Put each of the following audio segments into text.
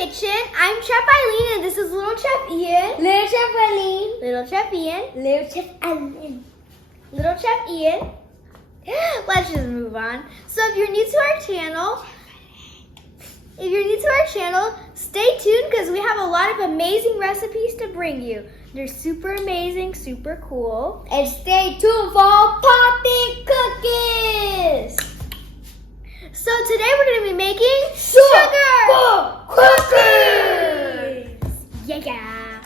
kitchen. I'm Chef Eileen and this is Little Chef Ian. Little Chef Eileen. Little Chef Ian. Little Chef Eileen. Little Chef Ian. Let's just move on. So if you're new to our channel, stay tuned because we have a lot of amazing recipes to bring you. They're super amazing, super cool. And stay tuned for popping cookies. So today we're going to be making sugar cookies. Yeah.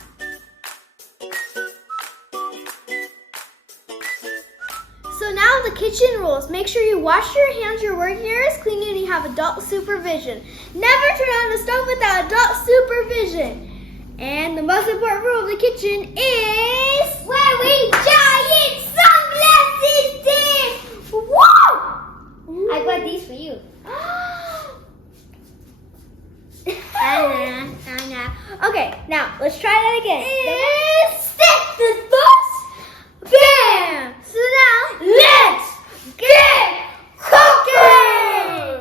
So now the kitchen rules. Make sure you wash your hands, your working areas clean, and you have adult supervision. Never turn on the stove without adult supervision. And the most important rule of the kitchen is wearing giant sunglasses this. Whoa! I got these for you. Okay, now let's try that again. And set the sauce. Bam! So now Let's get cooking!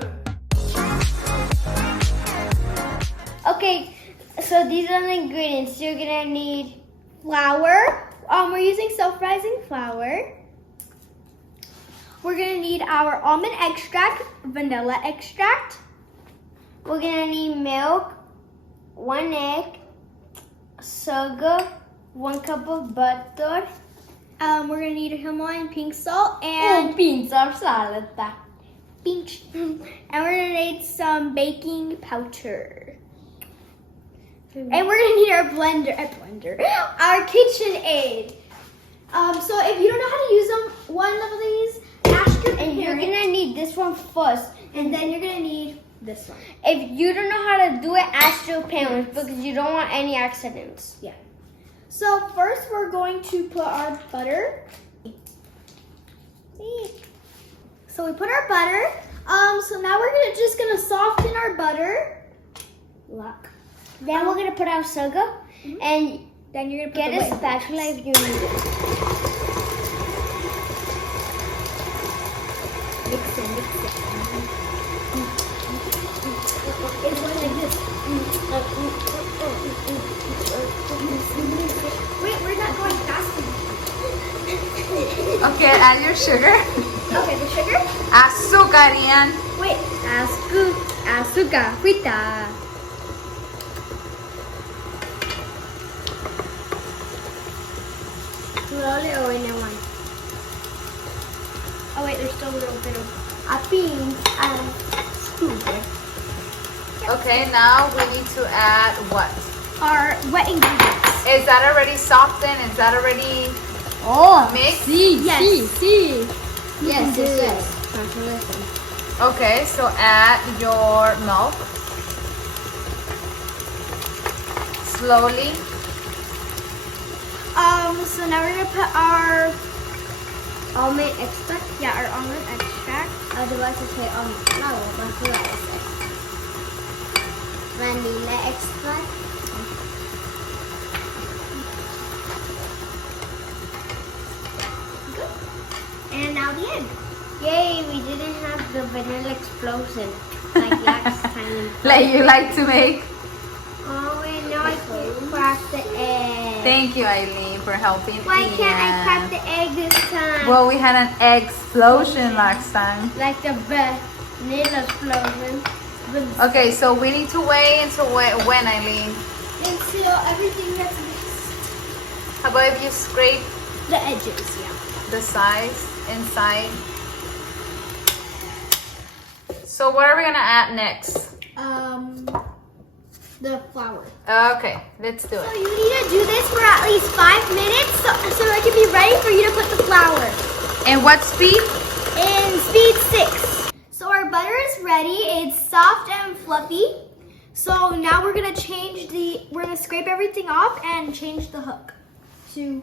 Okay, so these are the ingredients. You're gonna need flour. We're using self-rising flour. We're gonna need our almond extract, vanilla extract. We're gonna need milk, 1 egg, sugar, 1 cup of butter. We're gonna need a Himalayan pink salt and pinch of salad. pinch. And we're gonna need some baking powder. And we're gonna need our blender, our KitchenAid. So if you don't know how to use one of these, ask your And you're parent. gonna need this one first. And then you're gonna need this one. If you don't know how to do it, ask your parents because you don't want any accidents. Yeah. So first we're going to put our butter. So we put our butter. So now we're just gonna soften our butter. Look. Then we're gonna put our sugar and Then you're gonna put get the a white spatula if you need it. Mix it. It's going like this. Wait, we're not going fast enough. Okay, add your sugar. Okay, the sugar. Azúcar, Ian. Wait, azúcar, frita. Slowly or in a one. Oh wait, there's still a little bit of A pinch and scoop. Okay, now we need to add what? our wet ingredients. Is that already softened? Is that already mixed? Yes. Yes. Okay, so add your milk. Slowly. So now we're gonna put our Almond extract. our almond extract. Otherwise I say almond flour, but flour extract. Vanilla extract. And now the egg. Yay, we didn't have the vanilla explosion like last time. Like you like to make. Oh wait, now I can't crack the egg. Thank you, Eileen, for helping Why Ian. can't I crack the egg this time? Well, we had an egg explosion last time. Like the vanilla explosion. Okay, so we need to wait until when, Eileen? Until everything gets mixed. How about if you scrape The edges, the sides inside? So what are we gonna add next? The flour. Okay, let's do So it. you need to do this for at least 5 minutes so it can be ready for you to put the flour. And what speed? In speed 6. So our butter is ready. It's soft and fluffy. So now we're gonna scrape everything off and change the hook to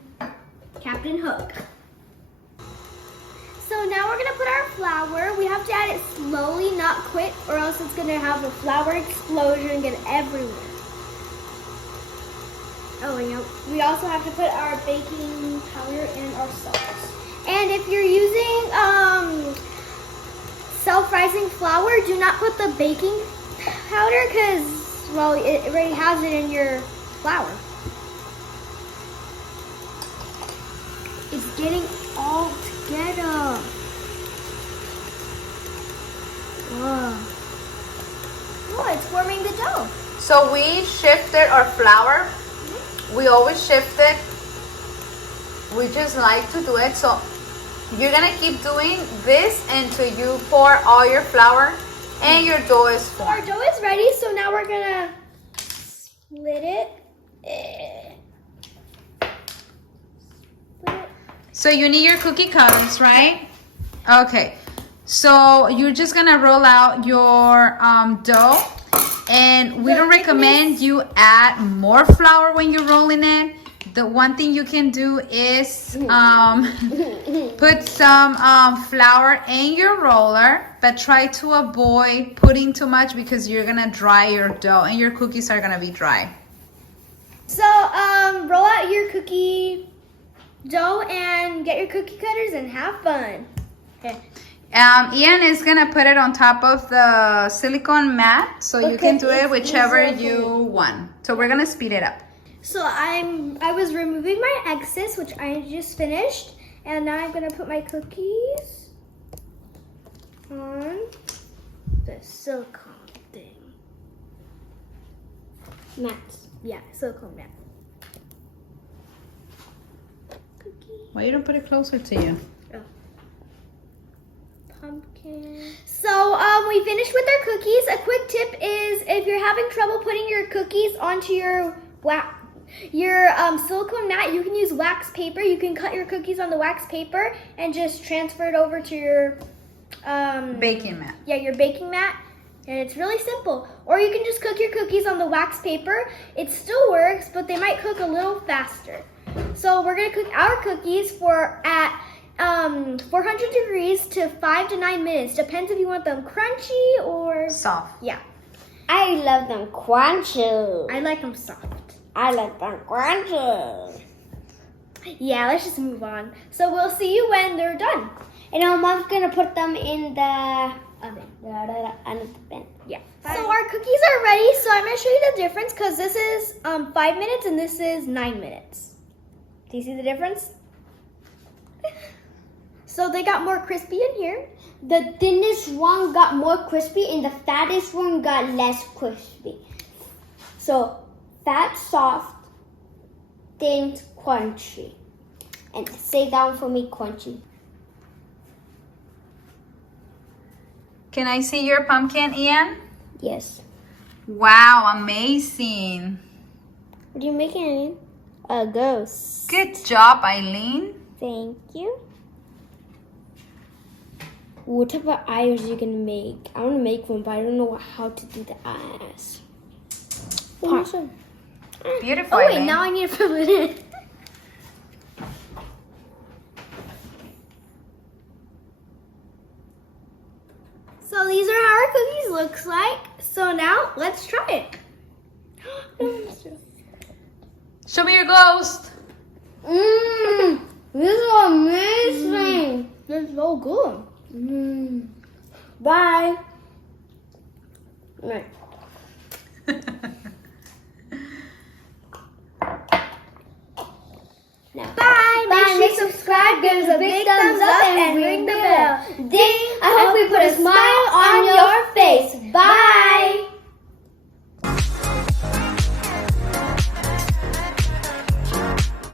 Captain Hook. So now we're gonna put our flour. We have to add it slowly, not quick, or else it's gonna have a flour explosion and get everywhere. Oh, and we also have to put our baking powder and our salt. And if you're using self-rising flour, do not put the baking powder because Well, it already has it in your flour. It's getting all together. Whoa. Oh, it's forming the dough. So we shifted our flour. We always shift it. We just like to do it. So you're gonna keep doing this until you pour all your flour and your dough is Our formed. dough is ready, so now we're gonna split it. Split it. So you need your cookie cutters, right? Okay. So you're just gonna roll out your dough, and we don't recommend you add more flour when you're rolling it. The one thing you can do is put some flour in your roller, but try to avoid putting too much because you're gonna dry your dough and your cookies are gonna be dry. So roll out your cookie dough and get your cookie cutters and have fun. Okay. Ian is gonna put it on top of the silicone mat, so you can do it whichever you want. So we're gonna speed it up. So I was removing my excess, which I just finished, and now I'm gonna put my cookies on the silicone thing. Mats. Yeah, silicone mat. Cookie. Why you don't put it closer to you? Pumpkin. So we finished with our cookies. A quick tip is if you're having trouble putting your cookies onto your silicone mat, you can use wax paper. You can cut your cookies on the wax paper and just transfer it over to your Baking mat. Yeah, your baking mat. And it's really simple. Or you can just cook your cookies on the wax paper. It still works, but they might cook a little faster. So we're gonna cook our cookies at 400 degrees to 5 to 9 minutes. Depends if you want them crunchy or Soft. Yeah, I love them crunchy. I like them soft. I like them crunchy. Yeah, let's just move on. So we'll see you when they're done. And our mom's gonna put them in the Oven. oven. Yeah. So our cookies are ready. So I'm gonna show you the difference because this is 5 minutes and this is 9 minutes. Do you see the difference? So they got more crispy in here. The thinnest one got more crispy and the fattest one got less crispy. So fat, soft, thin, crunchy. And say that one for me, crunchy. Can I see your pumpkin, Ian? Yes. Wow, amazing. What are you making? A ghost. Good job, Eileen. Thank you. What type of eyes are you gonna make? I want to make one, but I don't know how to do the eyes. Beautiful, Oh wait, Eileen. now I need to fill it in. So these are how our cookies looks like. So now let's try it. Show me your ghost. Mmm, this is amazing. That's so good. Mmm. Bye. Right. Now, Bye. bye. Make sure subscribe, give us a big thumbs up, and ring the bell. Ding! I hope we put a smile on your face.